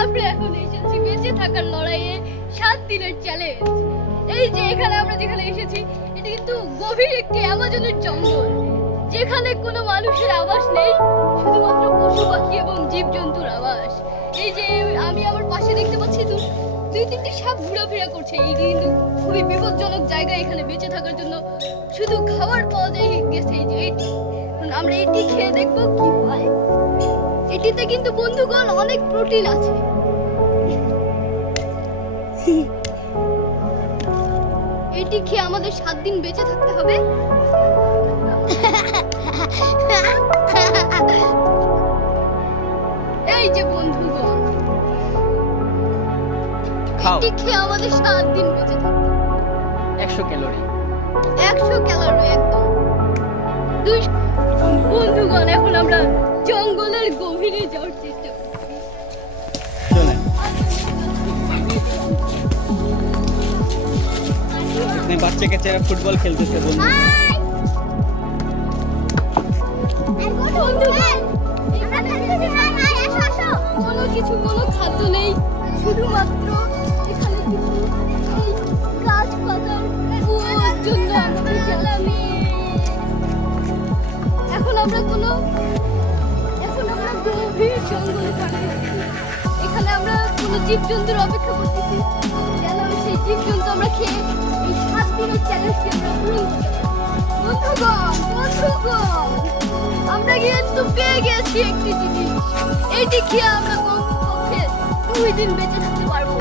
আমরা এখন এসেছি বেঁচে থাকার লড়াইয়ে 7 দিনের চ্যালেঞ্জ। এই যে এখানে আমরা যেখানে এসেছি এটা কিন্তু গভীর একটি অ্যামাজনের জঙ্গল, যেখানে কোনো মানুষের আবাস নেই, শুধুমাত্র পশু পাখি এবং জীবজন্তুর আবাস। এই যে আমি আমার পাশে দেখতে পাচ্ছি তো 2-3টি সাপ ঘোরাফেরা করছে। এই কিন্তু খুবই বিপজ্জনক জায়গা। এখানে বেঁচে থাকার জন্য শুধু খাবার পাওয়া যায় গেছে এই যে এটি। আমরা এটি খেয়ে দেখবো কি হয়। এটিতে কিন্তু বন্ধুগণ অনেক প্রোটিন আছে। এটি খেয়ে আমাদের 7 দিন বেঁচে থাকতে হবে। এই যে বন্ধুগণ, এটি খেয়ে আমাদের 7 দিন বেঁচে থাকতে হবে। 100 ক্যালোরি 100 ক্যালোরি একদম। বন্ধুগণ এখন আমরা জঙ্গলের গভীরে যাওয়ার চেষ্টা করছি। চলেন। अपने बच्चे के चेहरा फुटबॉल खेलते थे बंधु। কোনো কিছু কোনো খাদ্য নেই, শুধুমাত্র এখানে কিছু এই গাছপাতার জন্য আমাদের জ্বালানি। এখন আমরা গভীর জঙ্গলে থাকি। এখানে আমরা কোনো জীবজন্তুর অপেক্ষা করতেছি যেন সেই জীবজন্তু আমরা খেয়ে এই 7 দিনের চ্যালেঞ্জকে আমরা পূরণ করতে পারি। বন্ধুগণ, আমরা কিন্তু পেয়ে গেছি একটি জিনিস। এইটি খেয়ে আমরা কমপক্ষে 2 দিন বেঁচে থাকতে পারবো।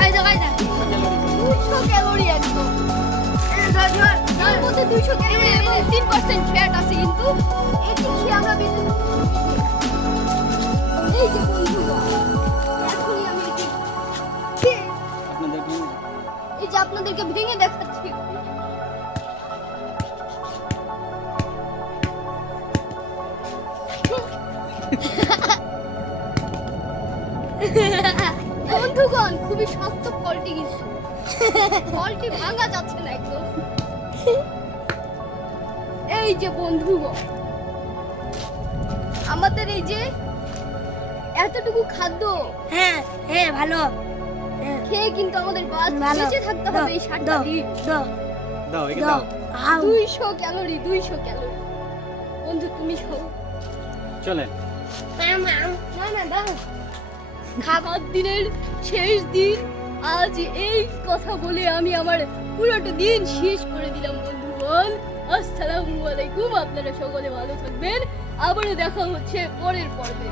200 ক্যালোরি একদম। এর মধ্যে 200 ক্যালোরি এবং 3% ফ্যাট আছে, কিন্তু এটি খেয়ে আমরা বেঁচে থাকতে পারবো। এই যে বন্ধুগণ, এখনই আমি এটি খেয়ে এই যে আপনাদেরকে ভেঙে দেখাচ্ছি। বন্ধুগণ, খুবই শক্ত ফলটি, কিন্তু ফলটি ভাঙা যাচ্ছে না একদম। এই যে বন্ধুগণ, আমাদের এই যে এতটুকু খাদ্য, হ্যাঁ ভালো খেয়ে কিন্তু আমাদের বেঁচে থাকতে হবে এই 7টা দিন। দাও একে দাও। 200 ক্যালোরি। বন্ধু তুমি খাও। চলেন। না দাও। খাবার দিনের শেষ দিন। আজ এই কথা বলে আমি আমার পুরোটা দিন শেষ করে দিলাম। বন্ধুগণ, আসসালামু আলাইকুম। আপনারা সকলে ভালো থাকবেন। আবারও দেখা হচ্ছে পরের পর্বে।